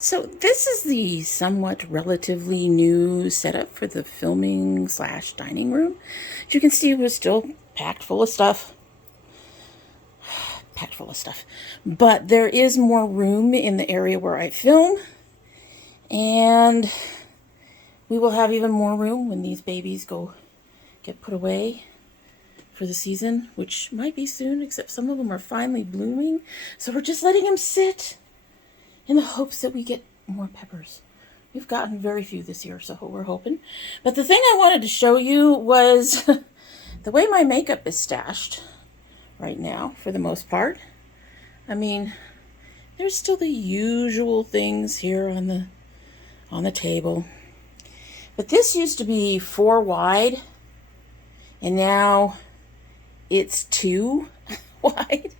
So this is the somewhat relatively new setup for the filming / dining room. As you can see, we're still packed full of stuff. Packed full of stuff. But there is more room in the area where I film. And we will have even more room when these babies get put away for the season, which might be soon, except some of them are finally blooming. So we're just letting them sit in the hopes that we get more peppers. We've gotten very few this year, so we're hoping. But the thing I wanted to show you was the way my makeup is stashed right now, for the most part. I mean, there's still the usual things here on the table. But this used to be 4 wide, and now it's 2 wide.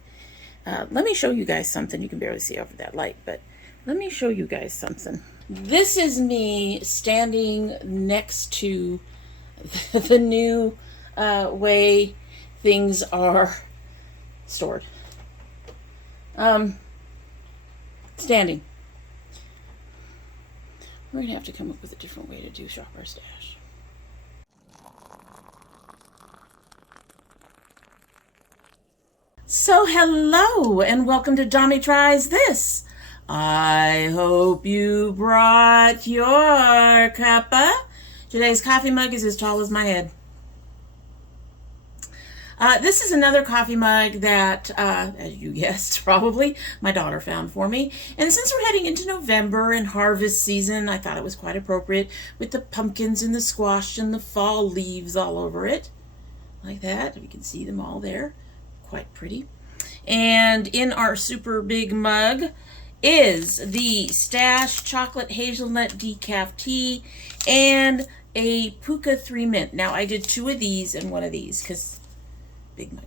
Let me show you guys something. You can barely see over that light, but let me show you guys something. This is me standing next to the new way things are stored. Standing. We're going to have to come up with a different way to do shop our stash. So hello and welcome to domytriesthis. I hope you brought your cuppa. Today's coffee mug is as tall as my head. This is another coffee mug that, as you guessed, probably, my daughter found for me. And since we're heading into November and harvest season, I thought it was quite appropriate with the pumpkins and the squash and the fall leaves all over it. Like that. You can see them all there. Quite pretty. And in our super big mug is the Stash Chocolate Hazelnut Decaf Tea and a Pukka 3 Mint. Now, I did 2 of these and 1 of these because big mug.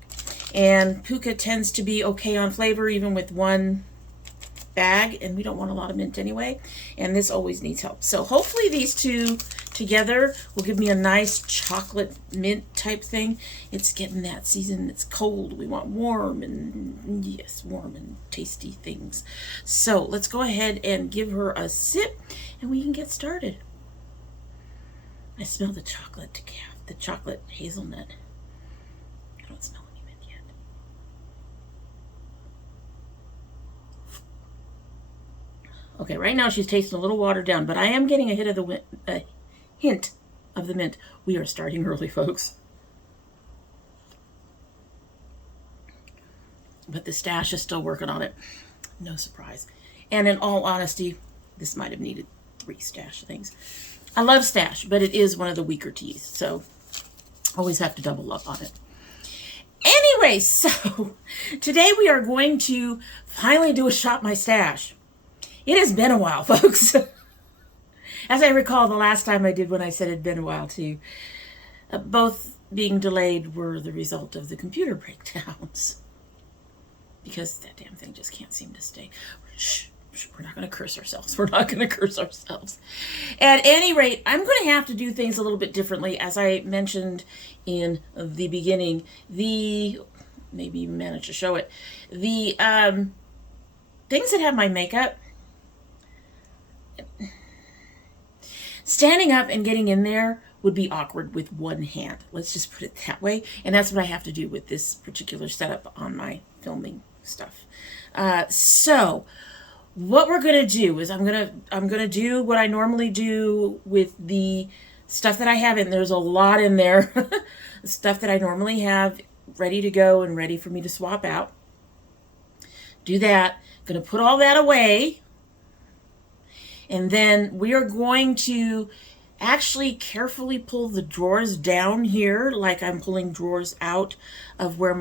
And Pukka tends to be okay on flavor even with 1 bag, and we don't want a lot of mint anyway, and this always needs help. So hopefully these 2 together will give me a nice chocolate mint type thing. It's getting that season. It's cold. We want warm and, yes, warm and tasty things. So let's go ahead and give her a sip and we can get started. I smell the chocolate decaf, the chocolate hazelnut. I don't smell any mint yet. Okay, right now she's tasting a little watered down, but I am getting a hint of the mint. We are starting early, folks. But the stash is still working on it. No surprise. And in all honesty, this might have needed 3 stash things. I love stash, but it is one of the weaker teas, so always have to double up on it. Anyway, so today we are going to finally do a shop my stash. It has been a while, folks. As I recall, the last time I did one, I said it had been a while too. Both being delayed were the result of the computer breakdowns. Because that damn thing just can't seem to stay. Shh, we're not going to curse ourselves. We're not going to curse ourselves. At any rate, I'm going to have to do things a little bit differently. As I mentioned in the beginning, maybe even managed to show it, the things that have my makeup, standing up and getting in there would be awkward with 1 hand. Let's just put it that way. And that's what I have to do with this particular setup on my filming stuff. So what we're going to do is I'm going to do what I normally do with the stuff that I have, and there's a lot in there. Stuff that I normally have ready to go and ready for me to swap out. Do that. Going to put all that away. And then we are going to actually carefully pull the drawers down here, like I'm pulling drawers out of where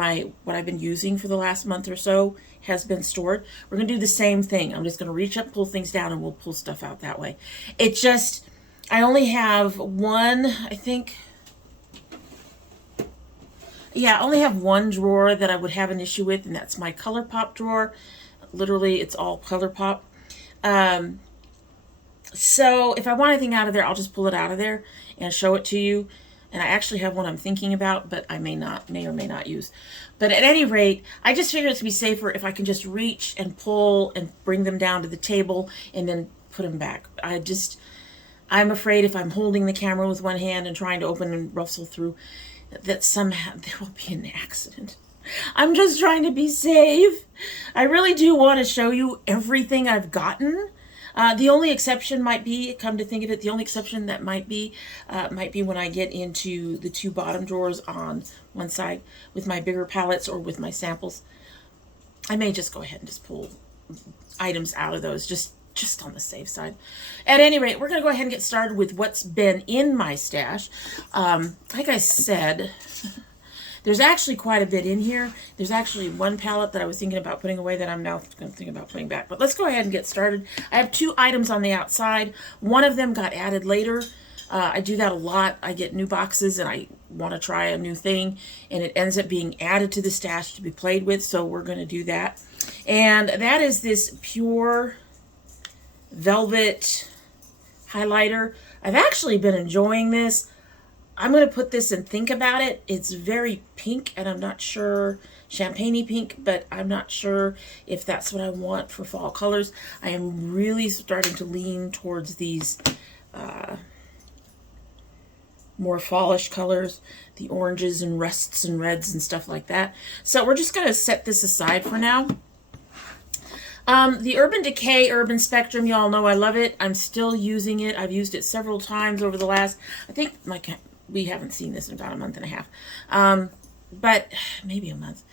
what I've been using for the last month or so has been stored. We're going to do the same thing. I'm just going to reach up, pull things down, and we'll pull stuff out that way. I only have 1, I think. Yeah, I only have 1 drawer that I would have an issue with, and that's my ColourPop drawer. Literally, it's all ColourPop. So if I want anything out of there, I'll just pull it out of there and show it to you. And I actually have one I'm thinking about, but I may or may not use. But at any rate, I just figured it to be safer if I can just reach and pull and bring them down to the table and then put them back. I'm afraid if I'm holding the camera with one hand and trying to open and rustle through, that somehow there will be an accident. I'm just trying to be safe. I really do want to show you everything I've gotten. The only exception might be, come to think of it, the only exception that might be when I get into the two bottom drawers on one side with my bigger palettes or with my samples. I may just go ahead and just pull items out of those, just on the safe side. At any rate, we're going to go ahead and get started with what's been in my stash. Like I said, there's actually quite a bit in here. There's actually one palette that I was thinking about putting away that I'm now going to think about putting back. But let's go ahead and get started. I have 2 items on the outside. One of them got added later. I do that a lot. I get new boxes and I want to try a new thing, and it ends up being added to the stash to be played with, so we're going to do that. And that is this pure velvet highlighter. I've actually been enjoying this. I'm going to put this and think about it. It's very pink, and I'm not sure, champagne-y pink, but I'm not sure if that's what I want for fall colors. I am really starting to lean towards these more fallish colors, the oranges and rusts and reds and stuff like that. So we're just going to set this aside for now. The Urban Decay Urban Spectrum, y'all know I love it. I'm still using it. I've used it several times over the last, I think, we haven't seen this in about a month and a half. But maybe a month.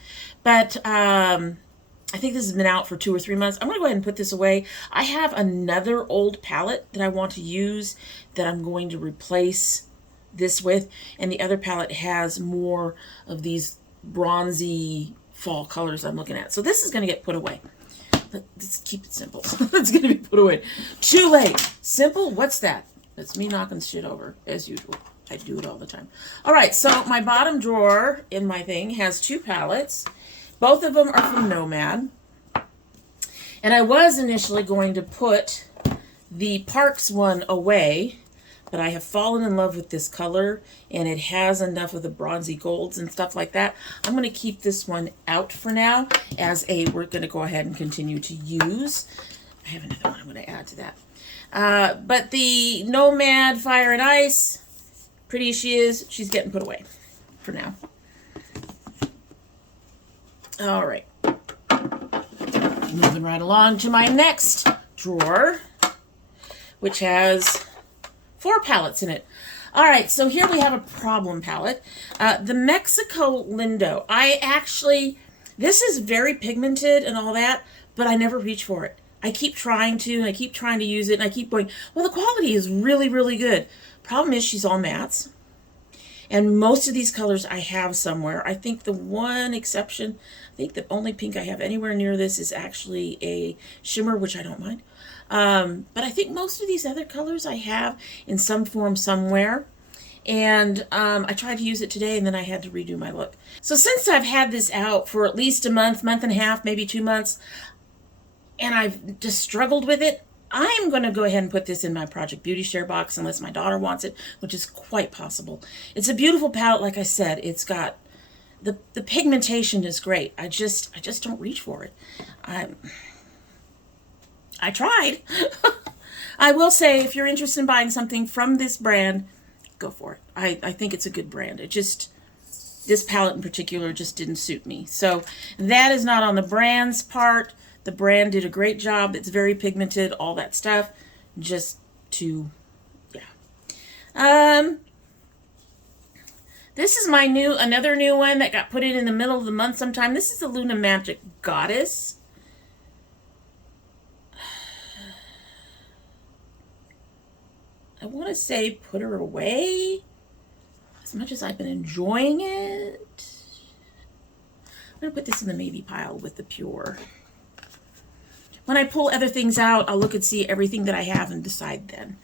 But I think this has been out for 2 or 3 months. I'm going to go ahead and put this away. I have another old palette that I want to use that I'm going to replace this with. And the other palette has more of these bronzy fall colors I'm looking at. So this is going to get put away. Let's keep it simple. It's going to be put away. Too late. Simple? What's that? That's me knocking shit over, as usual. I do it all the time. All right, so my bottom drawer in my thing has 2 palettes. Both of them are from Nomad. And I was initially going to put the Parks one away, but I have fallen in love with this color, and it has enough of the bronzy golds and stuff like that. I'm going to keep this one out for now we're going to go ahead and continue to use. I have another one I'm going to add to that. But the Nomad Fire and Ice, pretty as she is, she's getting put away for now. All right. Moving right along to my next drawer, which has 4 palettes in it. All right, so here we have a problem palette. The Mexico Lindo. This is very pigmented and all that, but I never reach for it. I keep trying to, and I keep trying to use it, and I keep going, well, the quality is really, really good. Problem is she's all mattes. And most of these colors I have somewhere. I think the one exception, I think the only pink I have anywhere near this is actually a shimmer, which I don't mind. But I think most of these other colors I have in some form somewhere. And I tried to use it today, and then I had to redo my look. So since I've had this out for at least a month, month and a half, maybe 2 months, and I've just struggled with it, I'm going to go ahead and put this in my Project Beauty Share box unless my daughter wants it, which is quite possible. It's a beautiful palette, like I said. It's got, the pigmentation is great. I just don't reach for it. I tried. I will say, if you're interested in buying something from this brand, go for it. I think it's a good brand. This palette in particular just didn't suit me. So that is not on the brand's part. The brand did a great job. It's very pigmented, all that stuff. This is my another new one that got put in the middle of the month sometime. This is the Luna Magic Goddess. I want to say put her away. As much as I've been enjoying it. I'm going to put this in the maybe pile with the pure. When I pull other things out, I'll look and see everything that I have and decide then.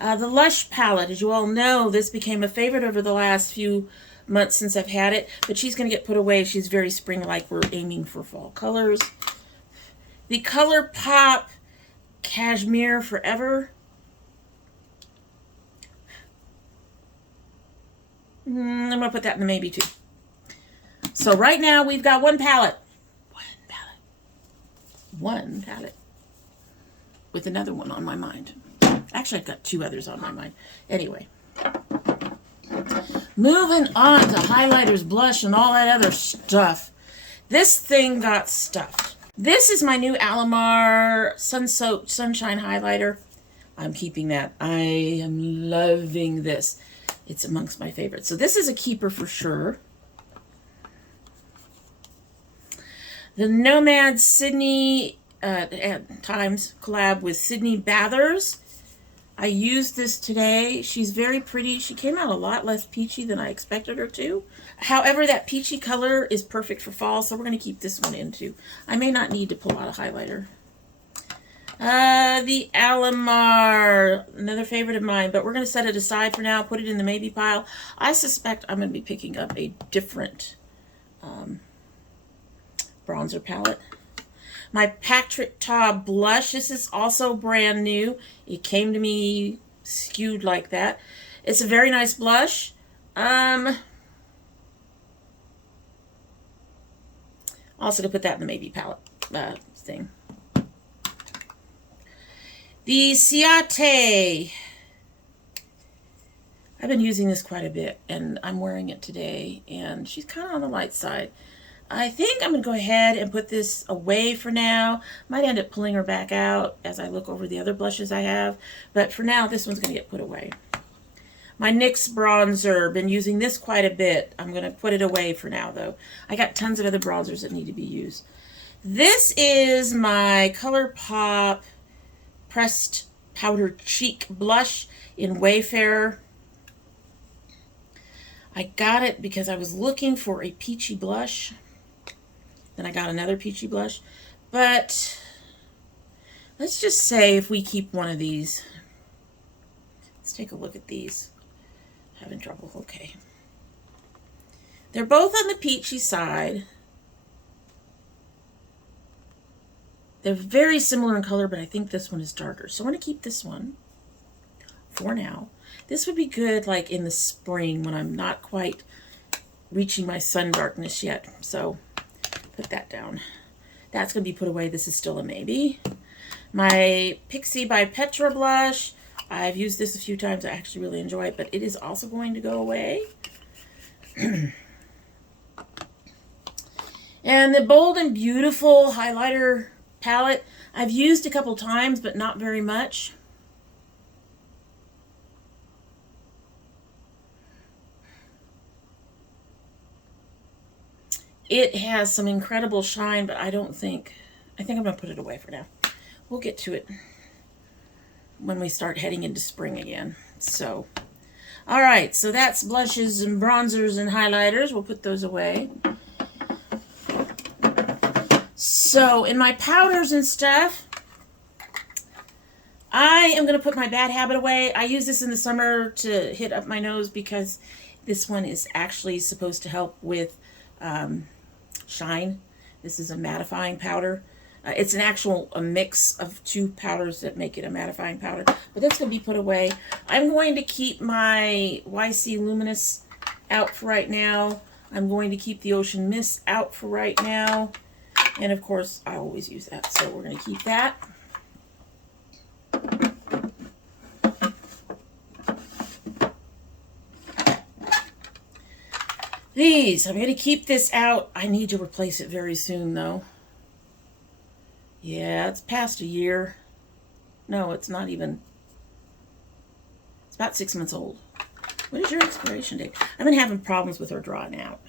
The Lush Palette, as you all know, this became a favorite over the last few months since I've had it, but she's going to get put away. She's very spring-like. We're aiming for fall colors. The ColourPop Cashmere Forever. I'm going to put that in the maybe too. So right now we've got one palette. One palette. with another one on my mind. Actually, I've got 2 others on my mind. Anyway. Moving on to highlighters, blush, and all that other stuff. This thing got stuffed. This is my new Alamar Sun-Soaked Sunshine Highlighter. I'm keeping that. I am loving this. It's amongst my favorites. So this is a keeper for sure. The Nomad Sydney at times collab with Sydney Bathers. I used this today. She's very pretty. She came out a lot less peachy than I expected her to. However, that peachy color is perfect for fall, so we're going to keep this one in too. I may not need to pull out a highlighter. The Alamar, another favorite of mine, but we're going to set it aside for now, put it in the maybe pile. I suspect I'm going to be picking up a different bronzer palette. My Patrick Ta blush. This is also brand new. It came to me skewed like that. It's a very nice blush. Also gonna put that in the maybe palette thing. The Ciate. I've been using this quite a bit, and I'm wearing it today, and she's kind of on the light side. I think I'm going to go ahead and put this away for now. Might end up pulling her back out as I look over the other blushes I have. But for now, this one's going to get put away. My NYX bronzer. Been using this quite a bit. I'm going to put it away for now, though. I got tons of other bronzers that need to be used. This is my ColourPop Pressed Powder Cheek Blush in Wayfarer. I got it because I was looking for a peachy blush. Then I got another peachy blush. But let's just say if we keep one of these. Let's take a look at these. Having trouble. Okay. They're both on the peachy side. They're very similar in color, but I think this one is darker. So I'm going to keep this one for now. This would be good like in the spring when I'm not quite reaching my sun darkness yet. So put that down. That's going to be put away. This is still a maybe. My Pixie by Petra blush. I've used this a few times. I actually really enjoy it, but it is also going to go away. And the Bold and Beautiful highlighter palette. I've used a couple times, but not very much. It has some incredible shine, but I think I'm going to put it away for now. We'll get to it when we start heading into spring again. So, all right, so that's blushes and bronzers and highlighters. We'll put those away. So, in my powders and stuff, I am going to put my Bad Habit away. I use this in the summer to hit up my nose because this one is actually supposed to help with shine. This is a mattifying powder. It's a mix of 2 powders that make it a mattifying powder. But that's going to be put away. I'm going to keep my YC Luminous out for right now. I'm going to keep the Ocean Mist out for right now. And of course, I always use that. So we're going to keep that. These, I'm going to keep this out. I need to replace it very soon, though. Yeah, it's past a year. No, it's not even. It's about 6 months old. What is your expiration date? I've been having problems with her drawing out.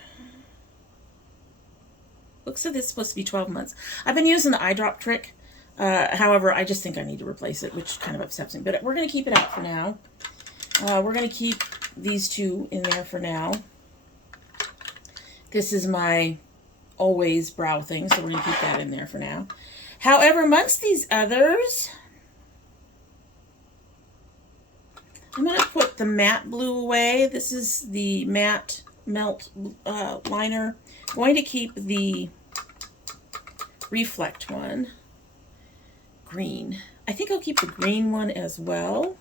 Looks like it's supposed to be 12 months. I've been using the eyedrop trick. However, I just think I need to replace it, which kind of upsets me. But we're going to keep it out for now. We're going to keep these 2 in there for now. This is my always brow thing, so we're going to keep that in there for now. However, amongst these others, I'm going to put the matte blue away. This is the matte melt liner. I'm going to keep the reflect one. Green. I think I'll keep the green one as well.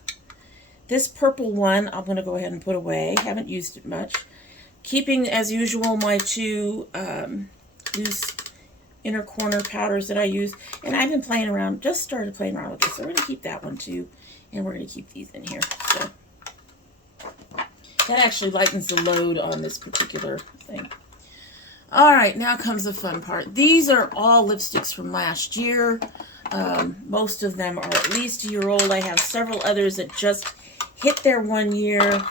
This purple one, I'm going to go ahead and put away. Haven't used it much. Keeping, as usual, my 2 loose inner corner powders that I use. And I've been playing around, just started playing around with this. So we're going to keep that one too. And we're going to keep these in here. So that actually lightens the load on this particular thing. All right, now comes the fun part. These are all lipsticks from last year. Most of them are at least a year old. I have several others that just hit their 1 year.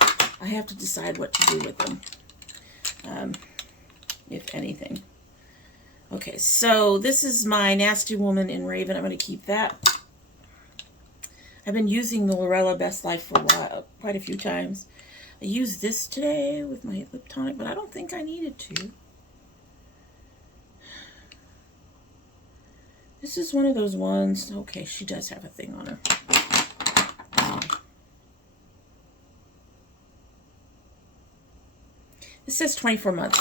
I have to decide what to do with them, if anything. Okay, so this is my Nasty Woman in Raven. I'm going to keep that. I've been using the Lorella Best Life for a while, quite a few times. I used this today with my lip tonic, but I don't think I needed to. This is one of those ones. Okay, she does have a thing on her. This says 24 months.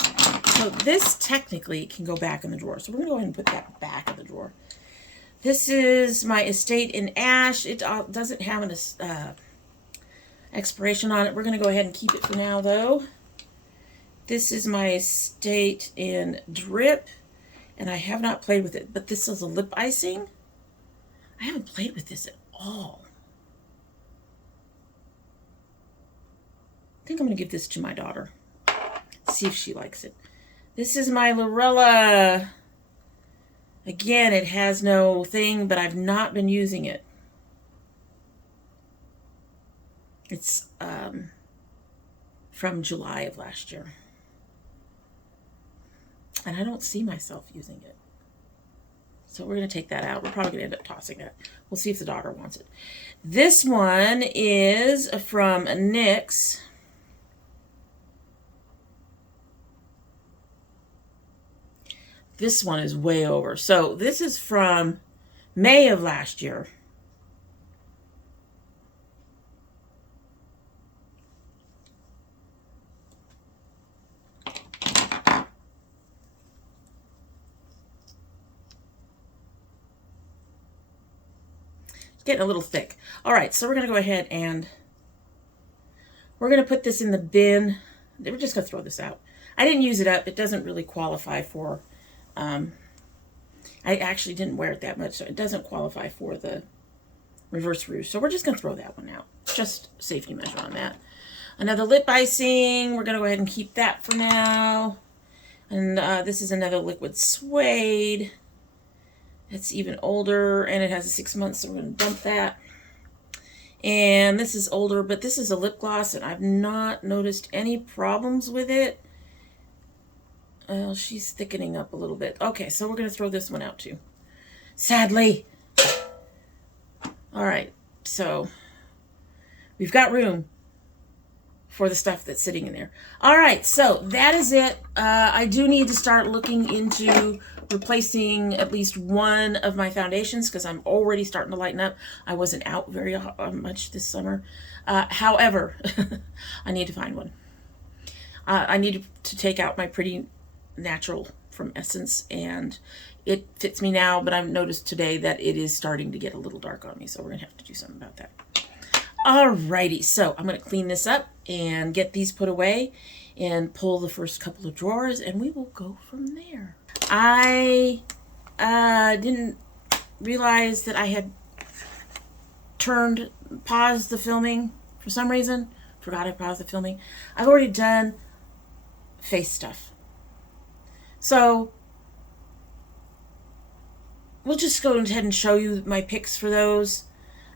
So this technically can go back in the drawer. So we're going to go ahead and put that back in the drawer. This is my Estate in Ash. It doesn't have an expiration on it. We're going to go ahead and keep it for now, though. This is my Estate in Drip. And I have not played with it, but this is a lip icing. I haven't played with this at all. I think I'm going to give this to my daughter. See if she likes it. This is my Lorella. Again, it has no thing, but I've not been using it. It's from July of last year. And I don't see myself using it. So we're going to take that out. We're probably going to end up tossing it. We'll see if the daughter wants it. This one is from NYX. This one is way over. So this is from May of last year. Getting a little thick. All right, so we're going to go ahead and we're going to put this in the bin. We're just going to throw this out. I didn't use it up. It doesn't really qualify for, I actually didn't wear it that much, so it doesn't qualify for the Reverse Rouge. So we're just going to throw that one out. Just safety measure on that. Another lip icing. We're going to go ahead and keep that for now. And this is another Liquid Suede. It's even older, and it has a 6 months, so we're going to dump that. And this is older, but this is a lip gloss, and I've not noticed any problems with it. Well, she's thickening up a little bit. Okay, so we're going to throw this one out, too. Sadly. All right, so we've got room for the stuff that's sitting in there. All right, so that is it. I do need to start looking into replacing at least one of my foundations because I'm already starting to lighten up. I wasn't out very much this summer. However, I need to find one. I need to take out my Pretty Natural from Essence, and it fits me now, but I've noticed today that it is starting to get a little dark on me, so we're going to have to do something about that. Alrighty, so I'm going to clean this up and get these put away and pull the first couple of drawers, and we will go from there. I didn't realize that I had paused the filming for some reason. Forgot I paused the filming. I've already done face stuff. So we'll just go ahead and show you my picks for those.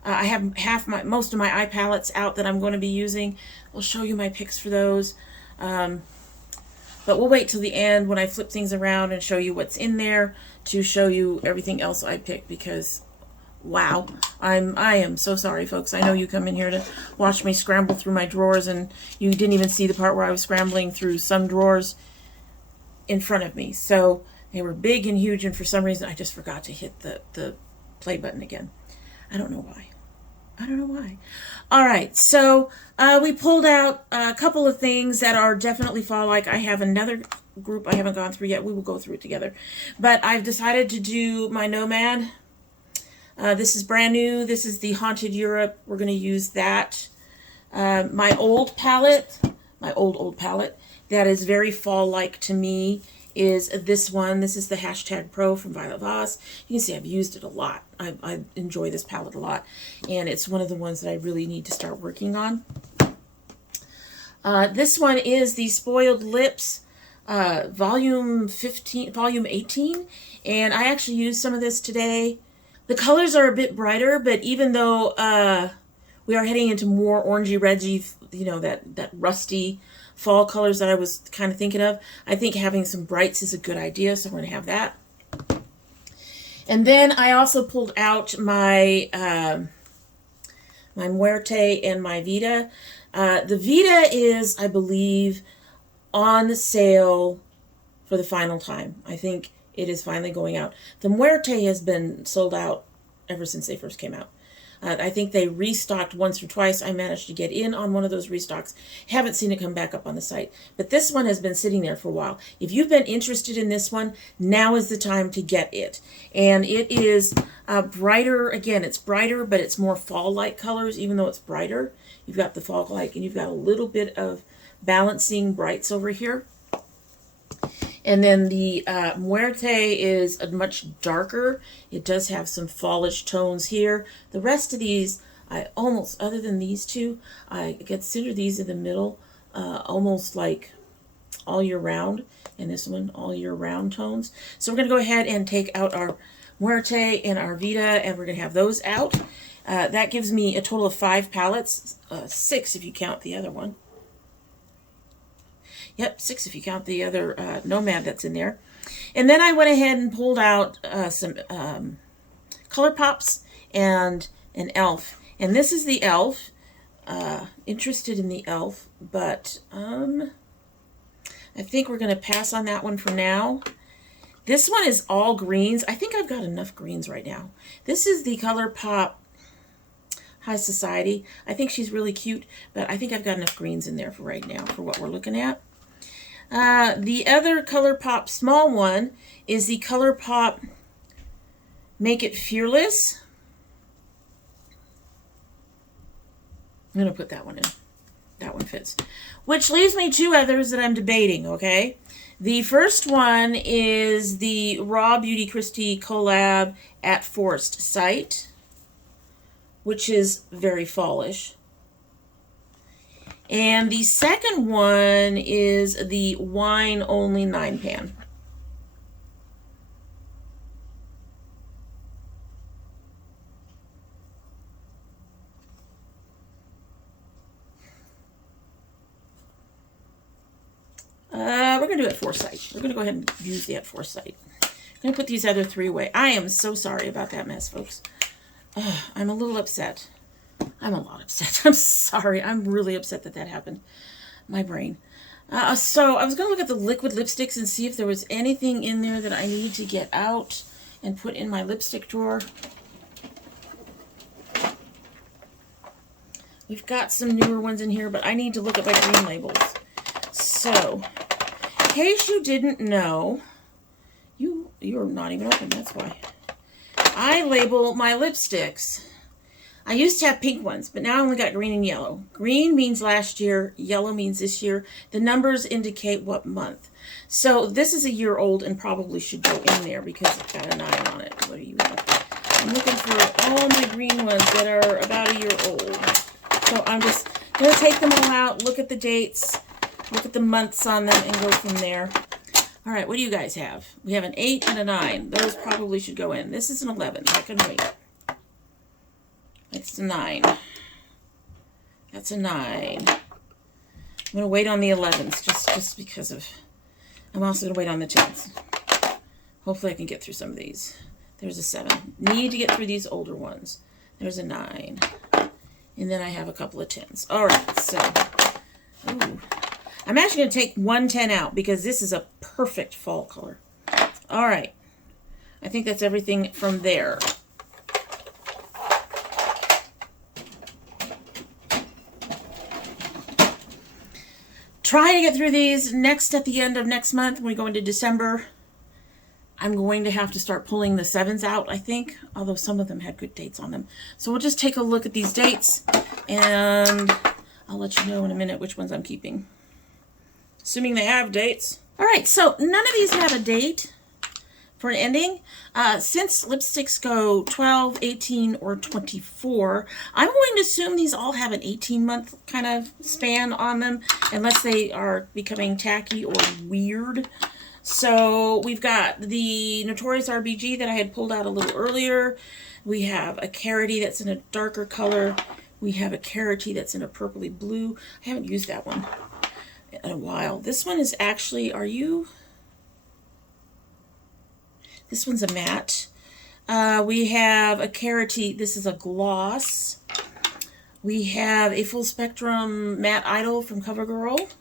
I have most of my eye palettes out that I'm going to be using. We'll show you my picks for those. But we'll wait till the end when I flip things around and show you what's in there to show you everything else I picked, because wow, I am so sorry, folks. I know you come in here to watch me scramble through my drawers, and you didn't even see the part where I was scrambling through some drawers in front of me. So they were big and huge, and for some reason I just forgot to hit the play button again. I don't know why. All right, so we pulled out a couple of things that are definitely fall-like. I have another group I haven't gone through yet. We will go through it together. But I've decided to do my Nomad. This is brand new. This is the Haunted Europe. We're going to use that. My old palette, that is very fall-like to me, is this one. This is the Hashtag Pro from Violet Voss. You can see I've used it a lot. I enjoy this palette a lot. And it's one of the ones that I really need to start working on. This one is the Spoiled Lips volume 18. And I actually used some of this today. The colors are a bit brighter, but even though we are heading into more orangey, redgy, you know, that rusty fall colors that I was kind of thinking of, I think having some brights is a good idea, so we're going to have that. And then I also pulled out my my Muerte and my Vita. The Vita is, I believe, on sale for the final time. I think it is finally going out. The Muerte has been sold out ever since they first came out. I think they restocked once or twice. I managed to get in on one of those restocks. Haven't seen it come back up on the site. But this one has been sitting there for a while. If you've been interested in this one, now is the time to get it. And it is brighter. Again, it's brighter, but it's more fall-like colors, even though it's brighter. You've got the fall-like, and you've got a little bit of balancing brights over here. And then the Muerte is a much darker. It does have some fallish tones here. The rest of these, I almost, other than these two, I consider these in the middle almost like all year round. And this one, all year round tones. So we're going to go ahead and take out our Muerte and our Vita, and we're going to have those out. That gives me a total of 5 palettes, 6 if you count the other one. Yep, 6 if you count the other Nomad that's in there. And then I went ahead and pulled out some Color Pops and an e.l.f. And this is the e.l.f. Interested in the e.l.f., but I think we're going to pass on that one for now. This one is all greens. I think I've got enough greens right now. This is the Color Pop High Society. I think she's really cute, but I think I've got enough greens in there for right now for what we're looking at. The other Color Pop small one is the Color Pop Make It Fearless. I'm going to put that one in. That one fits. Which leaves me 2 others that I'm debating, okay? The first one is the Raw Beauty Christie collab at Forest Site, which is very fallish. And the second one is the Wine Only 9-pan. We're going to do it at Foresight. We're going to go ahead and use the at Foresight. I'm going to put these other 3 away. I am so sorry about that mess, folks. I'm a little upset. I'm a lot upset. I'm sorry. I'm really upset that that happened. My brain. So I was going to look at the liquid lipsticks and see if there was anything in there that I need to get out and put in my lipstick drawer. We've got some newer ones in here, but I need to look at my green labels. So, in case you didn't know, you're not even open, that's why. I label my lipsticks. I used to have pink ones, but now I only got green and yellow. Green means last year, yellow means this year. The numbers indicate what month. So this is a year old and probably should go in there because it's got a 9 on it. What do you have? I'm looking for all my green ones that are about a year old. So I'm just going to take them all out, look at the dates, look at the months on them, and go from there. All right, what do you guys have? We have an 8 and a 9. Those probably should go in. This is an 11. I can wait. It's a 9. That's a 9. I'm going to wait on the 11s just because of... I'm also going to wait on the 10s. Hopefully I can get through some of these. There's a 7. Need to get through these older ones. There's a 9. And then I have a couple of 10s. All right, so... Ooh. I'm actually going to take 1 10 out because this is a perfect fall color. All right. I think that's everything from there. Try to get through these. Next, at the end of next month, when we go into December, I'm going to have to start pulling the 7s out, I think. Although some of them had good dates on them. So we'll just take a look at these dates. And I'll let you know in a minute which ones I'm keeping. Assuming they have dates. All right, so none of these have a date for an ending. Since lipsticks go 12, 18, or 24, I'm going to assume these all have an 18-month kind of span on them, unless they are becoming tacky or weird. So we've got the Notorious RBG that I had pulled out a little earlier. We have a Carroty that's in a darker color. We have a Carroty that's in a purpley blue. I haven't used that one in a while. This one is actually, this one's a matte. We have a Carroty. This is a gloss. We have a Full Spectrum Matte Idol from CoverGirl.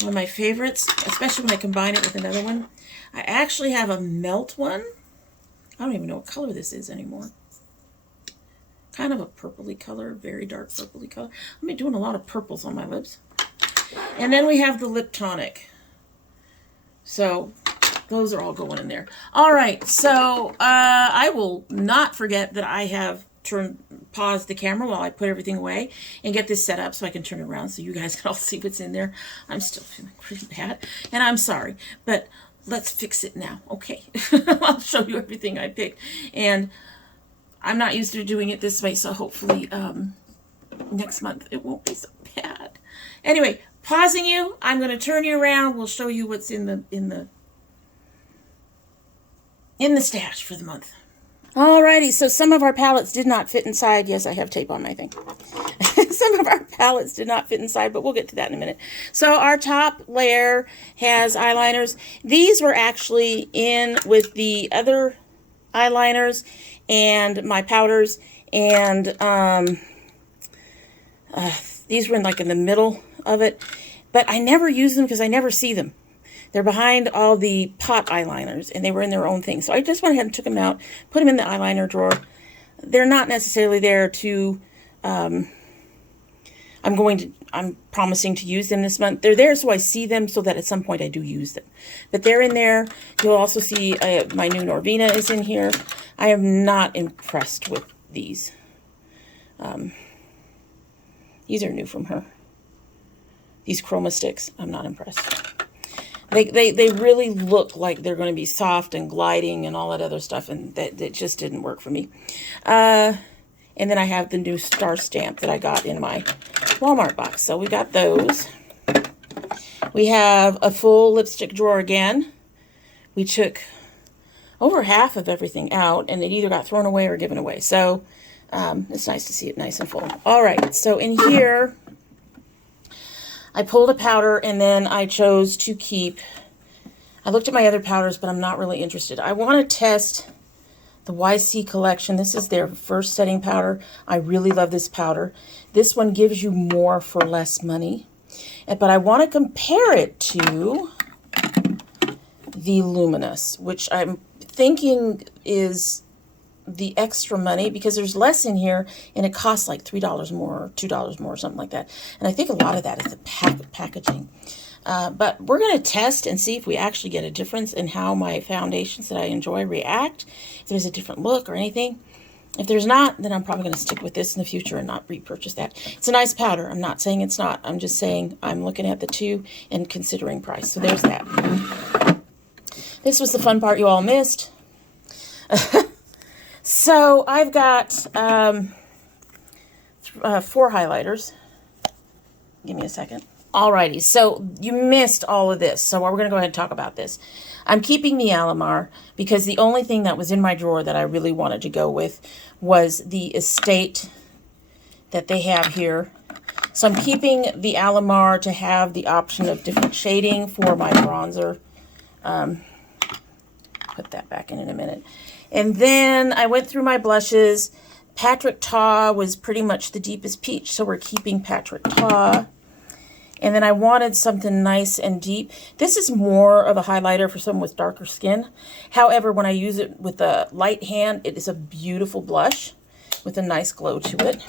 One of my favorites, especially when I combine it with another one. I actually have a Melt one. I don't even know what color this is anymore. Kind of a purpley color, very dark purpley color. I've been doing a lot of purples on my lips. And then we have the Lip Tonic. So those are all going in there. All right, so I will not forget that I have pause the camera while I put everything away and get this set up so I can turn it around so you guys can all see what's in there. I'm still feeling pretty bad, and I'm sorry, but let's fix it now. Okay. I'll show you everything I picked, and I'm not used to doing it this way, so hopefully next month it won't be so bad. Anyway, pausing you, I'm going to turn you around. We'll show you what's in the stash for the month. Alrighty, so some of our palettes did not fit inside. Yes, I have tape on my thing. Some of our palettes did not fit inside, but we'll get to that in a minute. So our top layer has eyeliners. These were actually in with the other eyeliners and my powders, and these were in like in the middle of it, but I never use them because I never see them. They're behind all the pot eyeliners, and they were in their own thing. So I just went ahead and took them out, put them in the eyeliner drawer. They're not necessarily there to, I'm promising to use them this month. They're there so I see them so that at some point I do use them. But they're in there. You'll also see my new Norvina is in here. I am not impressed with these. These are new from her. These chroma sticks, I'm not impressed. They really look like they're going to be soft and gliding and all that other stuff, and that just didn't work for me. And then I have the new star stamp that I got in my Walmart box. So we got those. We have a full lipstick drawer again. We took over half of everything out, and it either got thrown away or given away. So it's nice to see it nice and full. All right, so in here, I pulled a powder, and then I chose to keep, I looked at my other powders, but I'm not really interested. I want to test the YC collection. This is their first setting powder. I really love this powder. This one gives you more for less money. But I want to compare it to the Luminous, which I'm thinking is the extra money because there's less in here and it costs like $3 more or $2 more or something like that. And I think a lot of that is the packaging. But we're going to test and see if we actually get a difference in how my foundations that I enjoy react, if there's a different look or anything. If there's not, then I'm probably going to stick with this in the future and not repurchase that. It's a nice powder. I'm not saying it's not. I'm just saying I'm looking at the two and considering price. So there's that. This was the fun part you all missed. So I've got 4 highlighters. Give me a second. Alrighty, so you missed all of this. So we're going to go ahead and talk about this. I'm keeping the Alamar because the only thing that was in my drawer that I really wanted to go with was the Estate that they have here. So I'm keeping the Alamar to have the option of different shading for my bronzer. Put that back in a minute. And then I went through my blushes. Patrick Ta was pretty much the deepest peach, so we're keeping Patrick Ta. And then I wanted something nice and deep. This is more of a highlighter for someone with darker skin. However, when I use it with a light hand, it is a beautiful blush with a nice glow to it.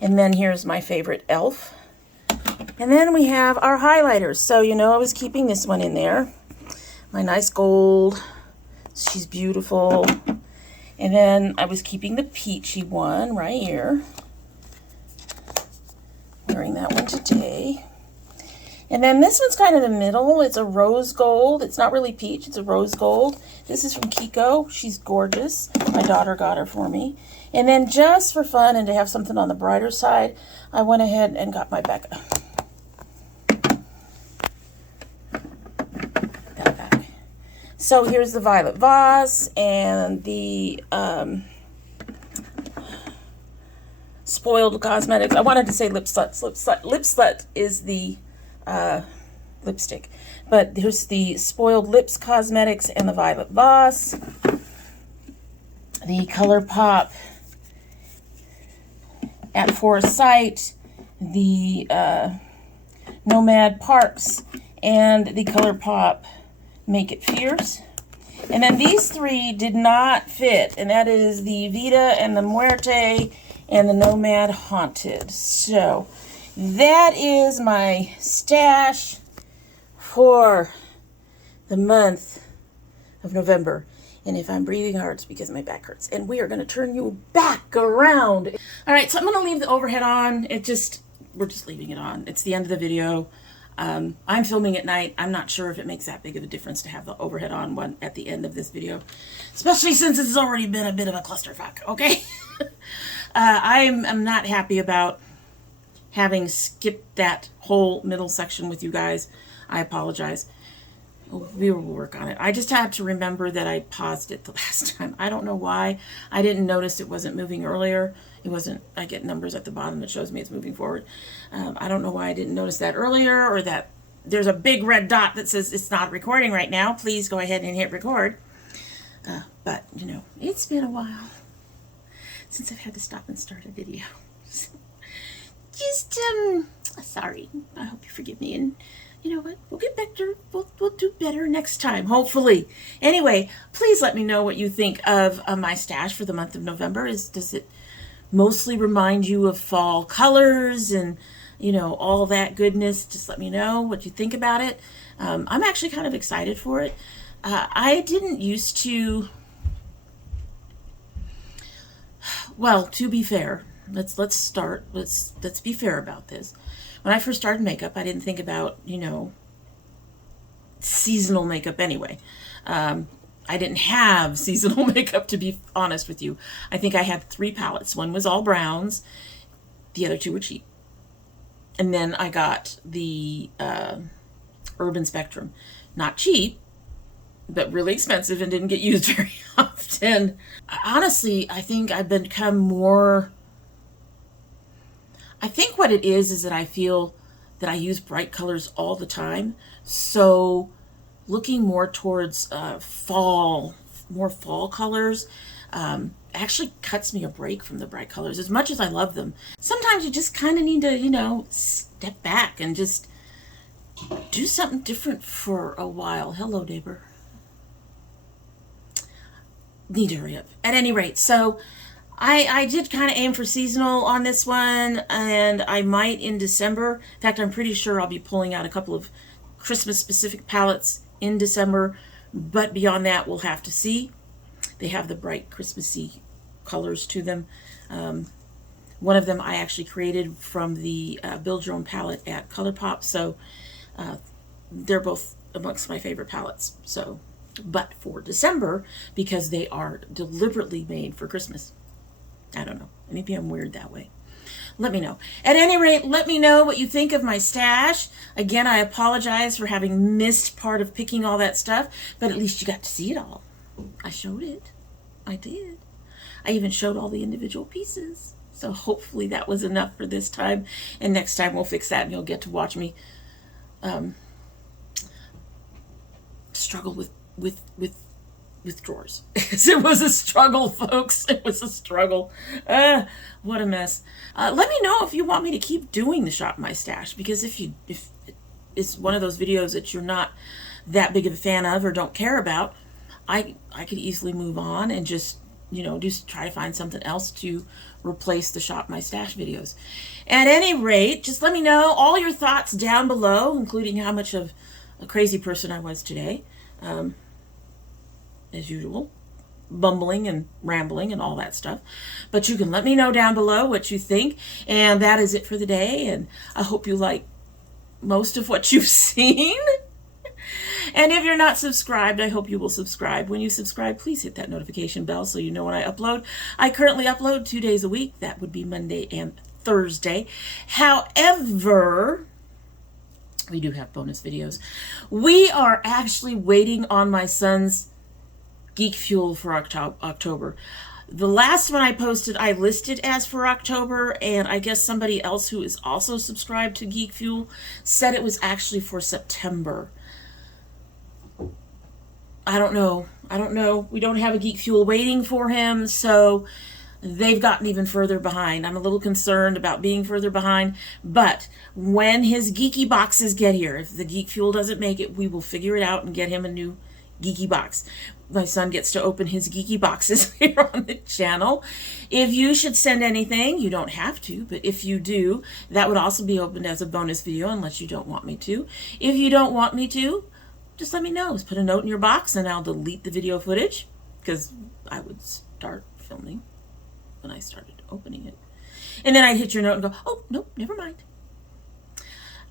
And then here's my favorite e.l.f. And then we have our highlighters. So, you know, I was keeping this one in there. My nice gold. She's beautiful. And then I was keeping the peachy one right here. Wearing that one today. And then this one's kind of the middle. It's a rose gold. It's not really peach. It's a rose gold. This is from Kiko. She's gorgeous. My daughter got her for me. And then just for fun and to have something on the brighter side, I went ahead and got my Becca. That back. So here's the Violet Vase and the Spoiled Cosmetics. I wanted to say Lip Sluts. Lip Slut is the lipstick. But here's the Spoiled Lips Cosmetics and the Violet Vase. The ColourPop at Foresight, the Nomad Parks, and the ColourPop Make It Fierce. And then these three did not fit, and that is the Vida and the Muerte and the Nomad Haunted. So that is my stash for the month of November. And if I'm breathing hard, it's because my back hurts. And we are going to turn you back around. All right, so I'm going to leave the overhead on. We're just leaving it on. It's the end of the video. I'm filming at night. I'm not sure if it makes that big of a difference to have the overhead on one at the end of this video, especially since it's already been a bit of a clusterfuck, okay? I'm not happy about having skipped that whole middle section with you guys. I apologize. We will work on it. I just had to remember that I paused it the last time. I don't know why. I didn't notice it wasn't moving earlier. It wasn't, I get numbers at the bottom that shows me it's moving forward. I don't know why I didn't notice that earlier, or that there's a big red dot that says it's not recording right now. Please go ahead and hit record. But, you know, it's been a while since I've had to stop and start a video. So, just, sorry. I hope you forgive me, and you know what? We'll get better. We'll do better next time, hopefully. Anyway, please let me know what you think of my stash for the month of November. Does it mostly remind you of fall colors and, you know, all that goodness? Just let me know what you think about it. I'm actually kind of excited for it. I didn't used to. Well, to be fair, let's be fair about this. When I first started makeup, I didn't think about, you know, seasonal makeup anyway. I didn't have seasonal makeup, to be honest with you. I think I had 3 palettes. One was all browns. The other 2 were cheap. And then I got the Urban Spectrum. Not cheap, but really expensive and didn't get used very often. Honestly, I think I've become more... I think what it is that I feel that I use bright colors all the time. So looking more towards more fall colors actually cuts me a break from the bright colors. As much as I love them, sometimes you just kind of need to, you know, step back and just do something different for a while. Hello, neighbor. Need to hurry up. At any rate, so I did kind of aim for seasonal on this one, and I might in December. In fact, I'm pretty sure I'll be pulling out a couple of Christmas-specific palettes in December, but beyond that, we'll have to see. They have the bright Christmassy colors to them. One of them I actually created from the Build Your Own palette at ColourPop, so they're both amongst my favorite palettes. So, but for December, because they are deliberately made for Christmas. I don't know. Maybe I'm weird that way. Let me know. At any rate, let me know what you think of my stash. Again, I apologize for having missed part of picking all that stuff, but at least you got to see it all. I showed it. I did. I even showed all the individual pieces. So hopefully that was enough for this time. And next time we'll fix that and you'll get to watch me struggle with drawers. It was a struggle, folks. It was a struggle. What a mess. Let me know if you want me to keep doing the Shop My Stash, because if it's one of those videos that you're not that big of a fan of or don't care about, I could easily move on and just, you know, just try to find something else to replace the Shop My Stash videos. At any rate, just let me know all your thoughts down below, including how much of a crazy person I was today. As usual, bumbling and rambling and all that stuff. But you can let me know down below what you think. And that is it for the day. And I hope you like most of what you've seen. And if you're not subscribed, I hope you will subscribe. When you subscribe, please hit that notification bell so you know when I upload. I currently upload 2 days a week. That would be Monday and Thursday. However, we do have bonus videos. We are actually waiting on my son's Geek Fuel for October. The last one I posted, I listed as for October, and I guess somebody else who is also subscribed to Geek Fuel said it was actually for September. I don't know. We don't have a Geek Fuel waiting for him, so they've gotten even further behind. I'm a little concerned about being further behind, but when his geeky boxes get here, if the Geek Fuel doesn't make it, we will figure it out and get him a new geeky box. My son gets to open his geeky boxes here on the channel. If you should send anything, you don't have to, but if you do, that would also be opened as a bonus video unless you don't want me to. If you don't want me to, just let me know. Just put a note in your box and I'll delete the video footage, because I would start filming when I started opening it. And then I'd hit your note and go, oh, nope, never mind.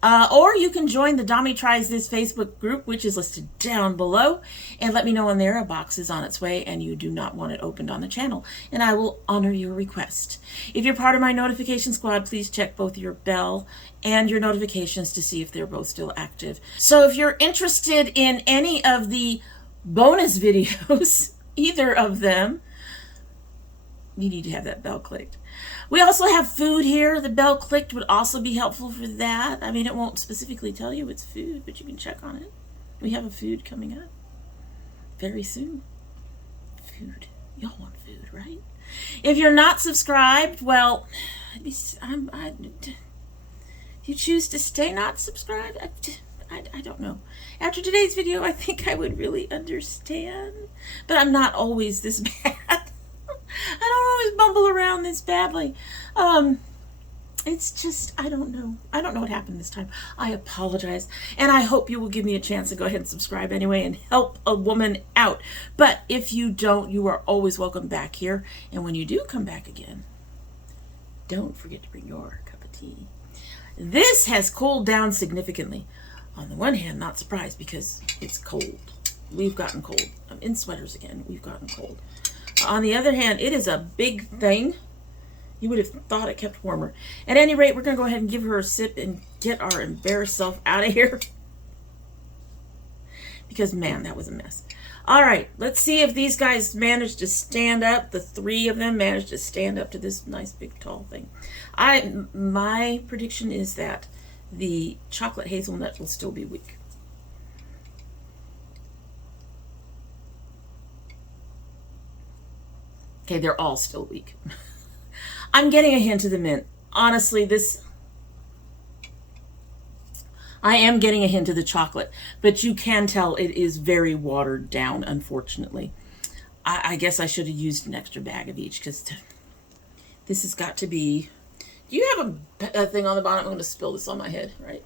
Or you can join the domytriesthis Facebook group, which is listed down below, and let me know when there a box is on its way and you do not want it opened on the channel, and I will honor your request. If you're part of my notification squad, please check both your bell and your notifications to see if they're both still active. So if you're interested in any of the bonus videos, either of them, you need to have that bell clicked. We also have food here. The bell clicked would also be helpful for that. I mean, it won't specifically tell you it's food, but you can check on it. We have a food coming up very soon. Food. Y'all want food, right? If you're not subscribed, well, you choose to stay not subscribed? I don't know. After today's video, I think I would really understand. But I'm not always this bad. I don't always bumble around this badly. It's just, I don't know. I don't know what happened this time. I apologize. And I hope you will give me a chance to go ahead and subscribe anyway and help a woman out. But if you don't, you are always welcome back here. And when you do come back again, don't forget to bring your cup of tea. This has cooled down significantly. On the one hand, not surprised because it's cold. We've gotten cold. I'm in sweaters again. We've gotten cold. On the other hand, it is a big thing. You would have thought it kept warmer. At any rate, we're going to go ahead and give her a sip and get our embarrassed self out of here. Because, man, that was a mess. All right, let's see if these guys managed to stand up. The 3 of them managed to stand up to this nice, big, tall thing. My prediction is that the chocolate hazelnut will still be weak. Okay, they're all still weak. I'm getting a hint of the mint. Honestly, I am getting a hint of the chocolate, but you can tell it is very watered down, unfortunately. I guess I should have used an extra bag of each, because this has got to be... Do you have a thing on the bottom? I'm going to spill this on my head, right?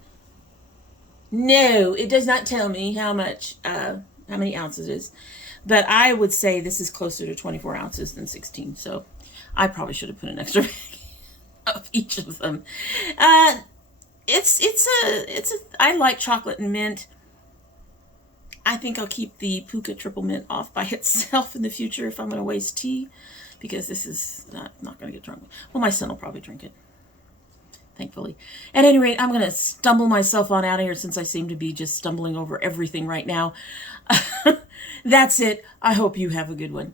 No, it does not tell me how many ounces it is. But I would say this is closer to 24 ounces than 16. So I probably should have put an extra bag of each of them. I like chocolate and mint. I think I'll keep the Pukka triple mint off by itself in the future if I'm going to waste tea, because this is not going to get drunk. Well, my son will probably drink it, thankfully. At any rate, I'm going to stumble myself on out of here since I seem to be just stumbling over everything right now. That's it. I hope you have a good one.